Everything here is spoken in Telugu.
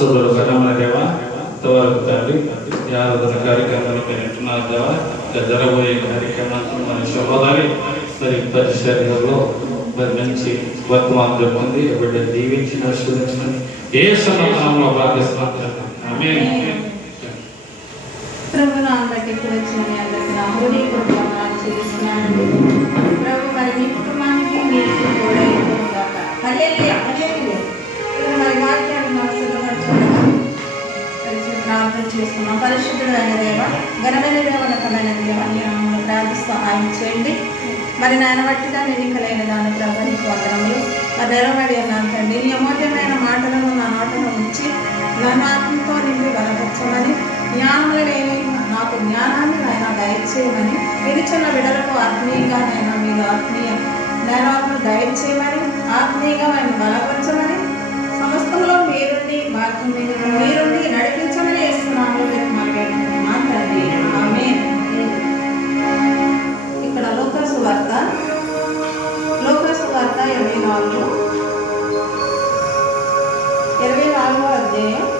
పరిశుద్ధుడు ఘనమైన దేవ ఇంతవరకు తండ్రి ఈ ఆరాధన కార్యక్రమాన్ని మీరు వింటున్నారు దేవ ఇంకా జరగబోయే కార్యక్రమానికి మన సహోదరి మరి పరిచర్యలో మరి మంచి వర్తమానం చెప్తుంది బిడ్డ దీవించిన ఆశీర్వదించమని యేసు నామములో ప్రార్థిస్తున్నాను ఆమేన్. ప్రభు నామమున బట్టి వచ్చిన మీ అందరికీ నా హృదయపూర్వక చెల్లిస్తున్నాను. ప్రభు మరి మీ కుటుంబానికి మీకు కూడా ఇవ్వగాక. హల్లెలూయా హల్లెలూయా. మరి వాక్యాన్ని మనసులోకి ప్రార్థన చేసుకున్నాం. పరిశుద్ధుడైన దేవ, ఘనమైన దేవ, నమ్మకమైన దేవ, నీ నామములో ప్రార్థిస్తూ సహాయం చేయండి. మరి నాయన బట్టిగా ఎన్నికలైన దాని ప్రభు నీకు వందనములు. మరి నిలబడి ఉన్నాను తండ్రి, నీ అమూల్యమైన మాటలను నా నోటలో ఉంచి నన్ను ఆత్మతో నింపి బలపరచమని, జ్ఞానంలో లేని నాకు జ్ఞానాన్ని నాయన దయచేయమని, విరిచిన విడలకు ఆత్మీయంగా నాయన మీరు ఆత్మీయ జ్ఞానాలను దయచేయమని, ఆత్మీయంగా ఆయన బలపరచమని, సమస్తంలో మీరుండి వాక్యం మీరుండి నడిపించమని చేస్తున్నాము.